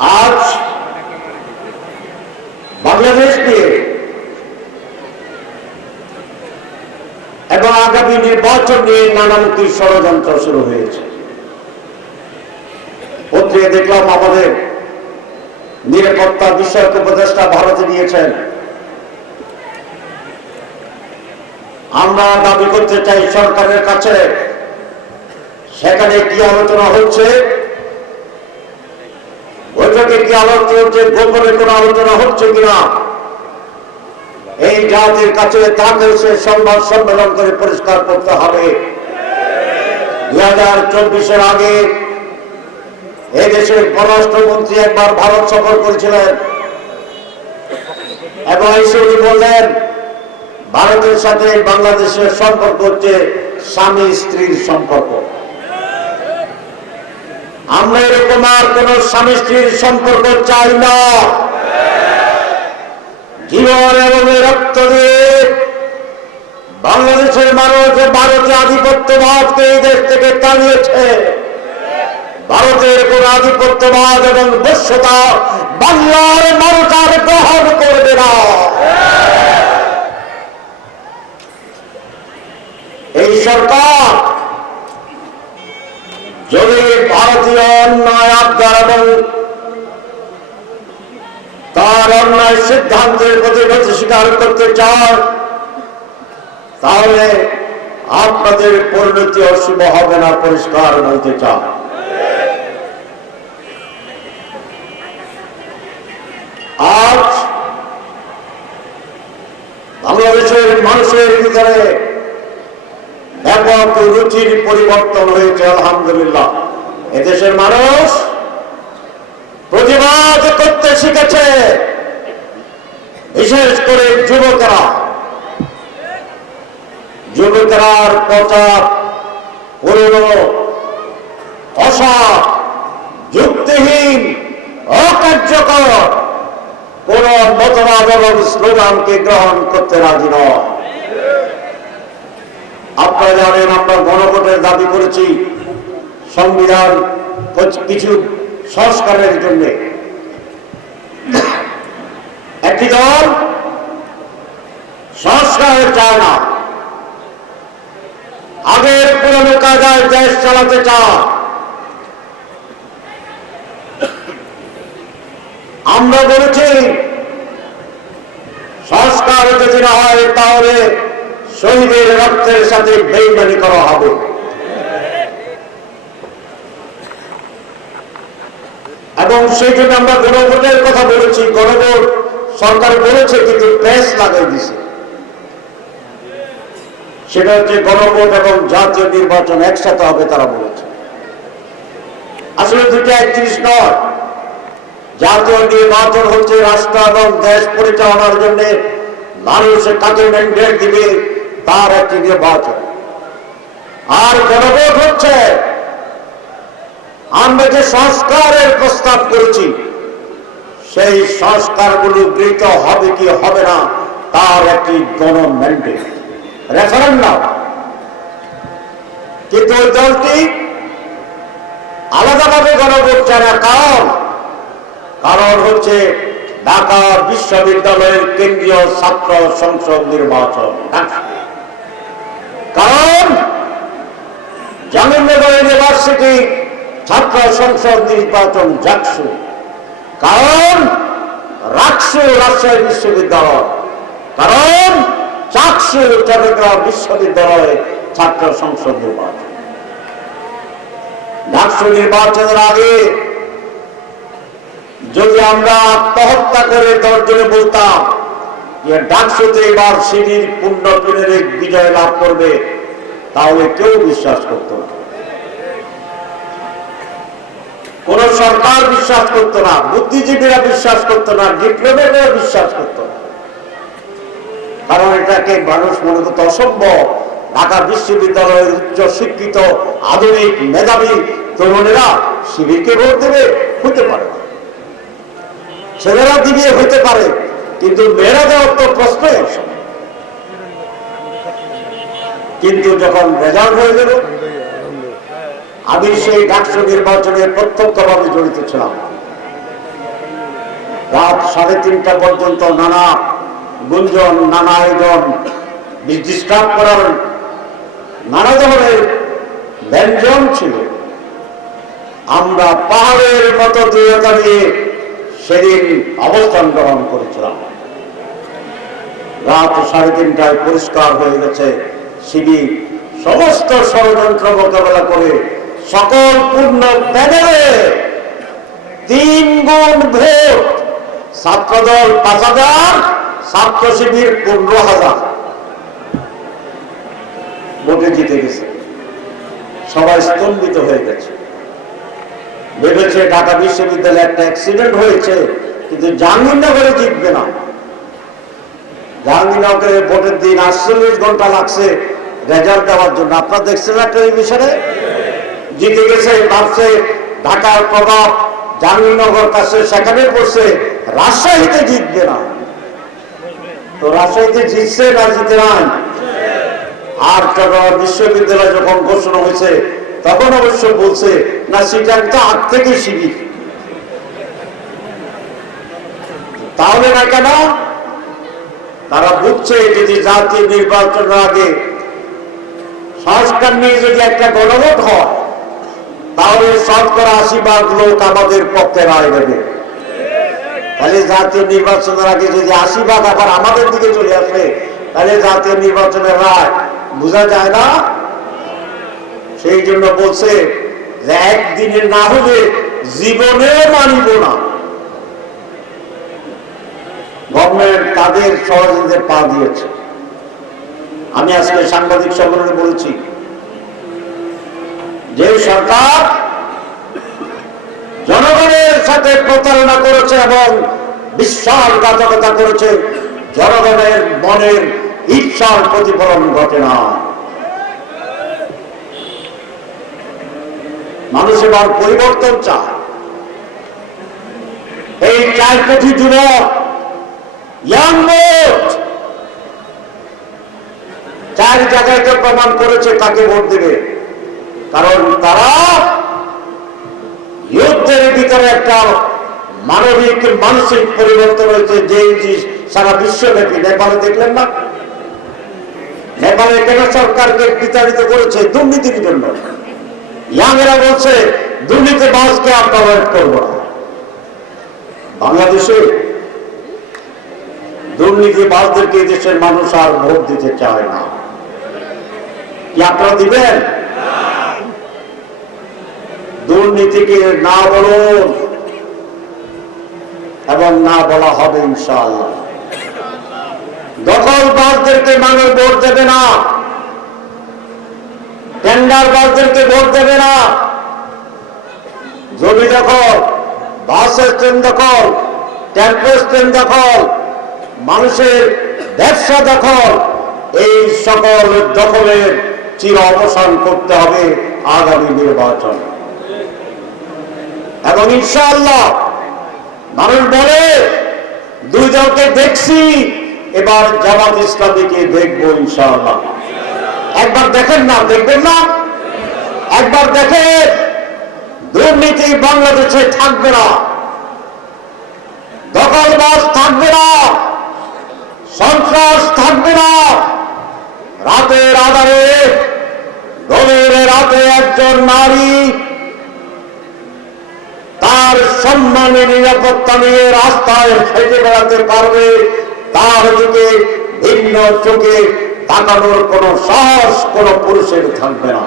আজ বাংলাদেশ নিয়ে এবং আগামী নির্বাচন নিয়ে নানামুখী ষড়যন্ত্র শুরু হয়েছে। পত্রিকায় দেখলাম আমাদের নিরাপত্তা বিষয়ক উপদেষ্টা ভারতে নিয়েছেন। আমরা দাবি করতে চাই সরকারের কাছে সেখানে কি আলোচনা হচ্ছে, বৈঠকে কি আলোচনা হচ্ছে, গোপনে কোনো আলোচনা হচ্ছে কিনা এই জাতির কাছে তাকে সে সংবাদ সম্মেলন করে পরিষ্কার করতে হবে। 2024-এর আগে এদেশের পররাষ্ট্রমন্ত্রী একবার ভারত সফর করেছিলেন এবং এসে উনি বললেন ভারতের সাথে বাংলাদেশের সম্পর্ক হচ্ছে স্বামী স্ত্রীর সম্পর্ক। আমরা এরকম আর কোন স্বামী স্ত্রীর সম্পর্ক চাই না। জীবন এবং রক্ত দিয়ে বাংলাদেশের মানুষ ভারতীয় আধিপত্যবাদকে এই দেশ থেকে তাড়িয়েছে। ভারতের কোন আধিপত্যবাদ এবং বশ্যতা বাংলার মানুষ আর গ্রহণ করবে না। এই সরকার যদি ভারতীয় অন্যায় আবদার এবং তার অন্যায় সিদ্ধান্তের প্রতি স্বীকার করতে চায় তাহলে আপনাদের পরিণতি অশুভ হবে না, পরিষ্কার বলতে চায়। আজ বাংলাদেশের মানুষের ভিতরে ব্যাপক রুচির পরিবর্তন হয়েছে। আলহামদুলিল্লাহ, এদেশের মানুষ প্রতিবাদ করতে শিখেছে, বিশেষ করে যুবকেরা। যুবকেরার প্রচার পুরনো অসৎ, যুক্তিহীন, অকার্যকর কোন মতবাদ এবং স্লোগানকে গ্রহণ করতে রাজি নয়। আপনারা জানেন আমরা গণভোটের দাবি করেছি সংবিধান কিছু সংস্কারের জন্য। একটি দল সংস্কার চায় না, আগের পুরনো কায়দায় দেশ চালাতে চায়। আমরা বলেছি সংস্কার যদি না হয় তাহলে শহীদের রক্তের সাথে বেইমানি করা হবে। এবং সেই জন্য আমরা গণভোটের কথা বলেছি। গণভোট সরকার বলেছে কিন্তু প্রেস লাগাই দিছে। সেটা হচ্ছে গণভোট এবং জাতীয় নির্বাচন একসাথে হবে তারা বলেছে। আসলে দুটো এক জিনিস নয়। জাতীয় নির্বাচন হচ্ছে রাষ্ট্র এবং দেশ পরিচালনার জন্য মানুষ কাকে ম্যান্ডেট দিবে তার একটি নির্বাচন। আর গণভোট হচ্ছে আমরা যে সংস্কারের প্রস্তাব করেছি সেই সংস্কারগুলো গৃহীত হবে কি হবে না তার একটি গণম্যান্ডেট, রেফারেন্ডাম। কিন্তু ওই দলটি আলাদাভাবে গণভোট চায় না। কারণ হচ্ছে ঢাকা বিশ্ববিদ্যালয়ের কেন্দ্রীয় ছাত্র সংসদ নির্বাচন, কারণ জাহাঙ্গীরনগর ইউনিভার্সিটি ছাত্র সংসদ নির্বাচন জাকসু, কারণ রাকসু রাজশাহী বিশ্ববিদ্যালয়, কারণ চাকসু চট্টগ্রাম বিশ্ববিদ্যালয়ে ছাত্র সংসদ নির্বাচন। ডাকসু নির্বাচনের আগে যদি আমরা আত্মহত্যা করে দর্জনে বলতাম যে ডাকসুতে এবার শিবির পূর্ণ পুনরের বিজয় লাভ করবে, তাহলে কেউ বিশ্বাস করত না। কোন সরকার বিশ্বাস করত না, বুদ্ধিজীবীরা বিশ্বাস করত না, ডিপ্লোমেটরা বিশ্বাস করত না। কারণ এটাকে মানুষ মনে করতে অসম্ভব। ঢাকা বিশ্ববিদ্যালয়ের উচ্চ শিক্ষিত আধুনিক মেধাবী তরুণেরা শিবিরকে ভোট দেবে, হতে পারে না। ছেলেরা দিবে হতে পারে, কিন্তু মেয়েরা দেওয়ার তো প্রশ্নই আসে। কিন্তু যখন রেজাল্ট হয়ে গেল, আমি সেই ডাকসু নির্বাচনে প্রত্যক্ষভাবে জড়িত ছিলাম। রাত 3:30 পর্যন্ত নানা গুঞ্জন, নানা আয়োজন, ডিস্টার্ব করার নানা ধরনের ব্যঞ্জন ছিল। আমরা পাহাড়ের মতো দৃঢ়তা নিয়ে সেদিন অবস্থান গ্রহণ করেছিলাম। রাত 3:30টায় পরিষ্কার হয়ে গেছে শিবির সমস্ত ষড়যন্ত্র মোকাবেলা করে সকল পূর্ণ প্যানেলে 3 গুণ ভোট, ছাত্রদল 5,000, ছাত্র শিবির 15,000 ভোটে জিতে গেছে। সবাই স্তম্ভিত হয়ে গেছে, ভেবেছে ঢাকা বিশ্ববিদ্যালয়ে একটা অ্যাক্সিডেন্ট হয়েছে, কিন্তু জাহাঙ্গীরনগরে জিতবে না। জাহাঙ্গীরনগরে ভোটের দিন 48 ঘন্টা লাগছে রেজাল্ট দেওয়ার জন্য। আপনারা দেখছেন না টেলিভিশনে? জিতে গেছে, ভাবছে ঢাকার প্রভাব জাহাঙ্গীরনগর কাছে সেখানে পড়ছে, রাজশাহীতে জিতবে না। তো রাজশাহীতে জিতছে না জিতে নাই? আর চট্টগ্রাম বিশ্ববিদ্যালয় যখন ঘোষণা হয়েছে তখন অবশ্য বলছে না, সিটাং তো আগ থেকে শিবির। তাহলে না কেন? তারা বুঝছে যদি জাতীয় নির্বাচনের আগে সংস্কার নিয়ে যদি একটা গণভোট হয়, তাহলে 80% লোক আমাদের পক্ষে রায় দেবে। তাহলে জাতীয় নির্বাচনের আগে যদি 80% আবার আমাদের দিকে চলে আসে, তাহলে জাতীয় নির্বাচনের রায় বোঝা যায় না। সেই জন্য বলছে যে একদিনে না হলে জীবনে মানিব না। গভর্নমেন্ট তাদের সহযোগিতায় পা দিয়েছে। আমি আজকে সাংবাদিক সম্মেলনে বলেছি, যে সরকার জনগণের সাথে প্রতারণা করেছে এবং বিশ্বাসঘাতকতা করেছে, জনগণের মনের ইচ্ছার প্রতিফলন ঘটে না। মানুষ এবার পরিবর্তন চায়। এই 4 কোটি যুবক ইয়াং ভোট 4 জায়গায় তো প্রমাণ করেছে কাকে ভোট দেবে। কারণ তারা যুদ্ধের ভিতরে একটা মানবিক মানসিক পরিবর্তন হয়েছে, যে সারা বিশ্বব্যাপী। নেপালে দেখলেন না? নেপালে কেন সরকারকে বিতাড়িত করেছে? দুর্নীতির জন্য। ইয়াংরা বলছে দুর্নীতিবাজকে আমরা অ্যাভয়েড করব না। বাংলাদেশে দুর্নীতিবাজদেরকে দেশের মানুষ আর ভোট দিতে চায় না। কি আপনারা দিবেন? দুর্নীতিকে না বলুন, এবং না বলা হবে ইনশাআল্লাহ। দখলবাজদেরকে মানুষ ভোট দেবে না, টেন্ডারবাজদেরকে ভোট দেবে না। জমি দখল, বাস স্ট্যান্ড দখল, টেম্পো স্ট্যান্ড দখল, মানুষের ব্যবসা দখল, এই সকল দখলের চির অবসান করতে হবে আগামী নির্বাচন। এবং ইনশাআল্লাহ মানুষ বলে 2 দলকে দেখছি, এবার জামাত ইসলামীকে দেখবো ইনশাআল্লাহ। একবার দেখেন না, দেখবেন না? একবার দেখেন, দুর্নীতি বাংলাদেশে থাকবে না, দখলবাজ থাকবে না, সন্ত্রাস থাকবে না। রাতের আধারে, গভীর রাতে একজন নারী তার সম্মানের নিরাপত্তা নিয়ে রাস্তায় হেঁটে বেড়াতে পারবে, তার দিকে ভিন্ন চোখে তাকানোর কোন সাহস কোন পুরুষের থাকবে না।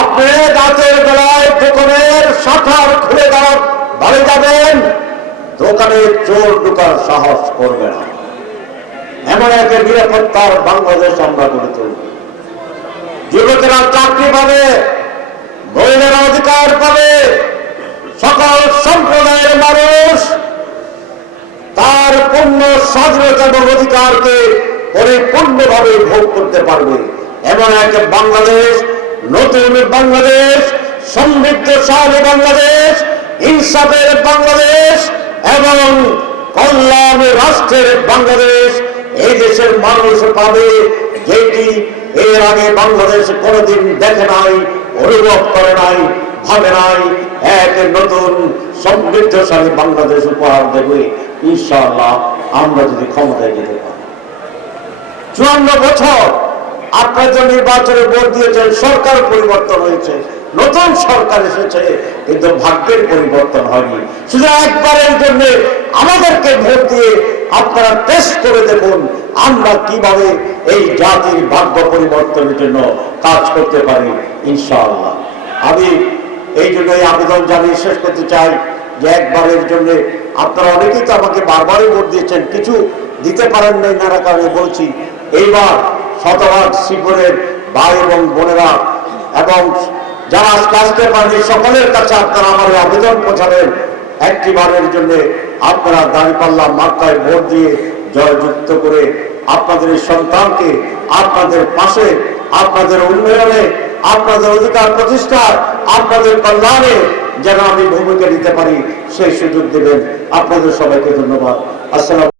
আপনি রাতের বেলায় দোকানের শাটার খুলে দেওয়ার বাড়ি যাবেন, দোকানে চোর ঢোকার সাহস করবে না। এমন এক নিরাপত্তার বাংলাদেশ আমরা গড়ে তুলব। যুবকেরা চাকরি পাবে, মহিলারা অধিকার পাবে, সকল সম্প্রদায়ের মানুষ তার পূর্ণ স্বাধীনতা এবং অধিকারকে পরিপূর্ণভাবে ভোগ করতে পারবে। এমন এক বাংলাদেশ, নতুন বাংলাদেশ, সমৃদ্ধশালী বাংলাদেশ, ইনসাফের বাংলাদেশ এবং কল্যাণ রাষ্ট্রের বাংলাদেশ এই দেশের মানুষ পাবে, যেটি এর আগে বাংলাদেশ কোনোদিন দেখে নাই, অনুভব করে নাই, ভাবে নাই। এক নতুন সমৃদ্ধশালী বাংলাদেশ উপহার দেবে ইনশাআল্লাহ, আমরা যদি ক্ষমতায় যেতে পারি। 54 বছর আপনার যে নির্বাচনে ভোট দিয়েছেন, সরকার পরিবর্তন হয়েছে, নতুন সরকার এসেছে, কিন্তু ভাগ্যের পরিবর্তন হয়নি। শুধু একবারের জন্য আমাদেরকে ভোট দিয়ে আপনারা টেস্ট করে দেখুন আমরা কিভাবে এই জাতির ভাগ্য পরিবর্তনের জন্য কাজ করতে পারি ইনশাআল্লাহ। আমি এই জন্যই আবেদন জানিয়ে শেষ করতে চাই যে একবারের জন্য আপনারা অনেকেই তো আমাকে বারবারই ভোট দিয়েছেন, কিছু দিতে পারেন নাই, নানা কারণে বলছি। এইবার শতভাগ শ্রীপুরের ভাই এবং বোনেরা এবং যারা আজকে আসতে পারেন সকলের কাছে আপনারা আমার আবেদন পৌঁছাবেন, একটি বারের জন্য আপনারা দাঁড়িপাল্লা মার্কায় ভোট দিয়ে জয়যুক্ত করে আপনাদের এই সন্তানকে আপনাদের পাশে, আপনাদের উন্নয়নে, আপনাদের অধিকার প্রতিষ্ঠায়, আপনাদের কল্যাণে যেন আমি ভূমিকা নিতে পারি সেই সুযোগ দেবেন। আপনাদের সবাইকে ধন্যবাদ। আসসালাম।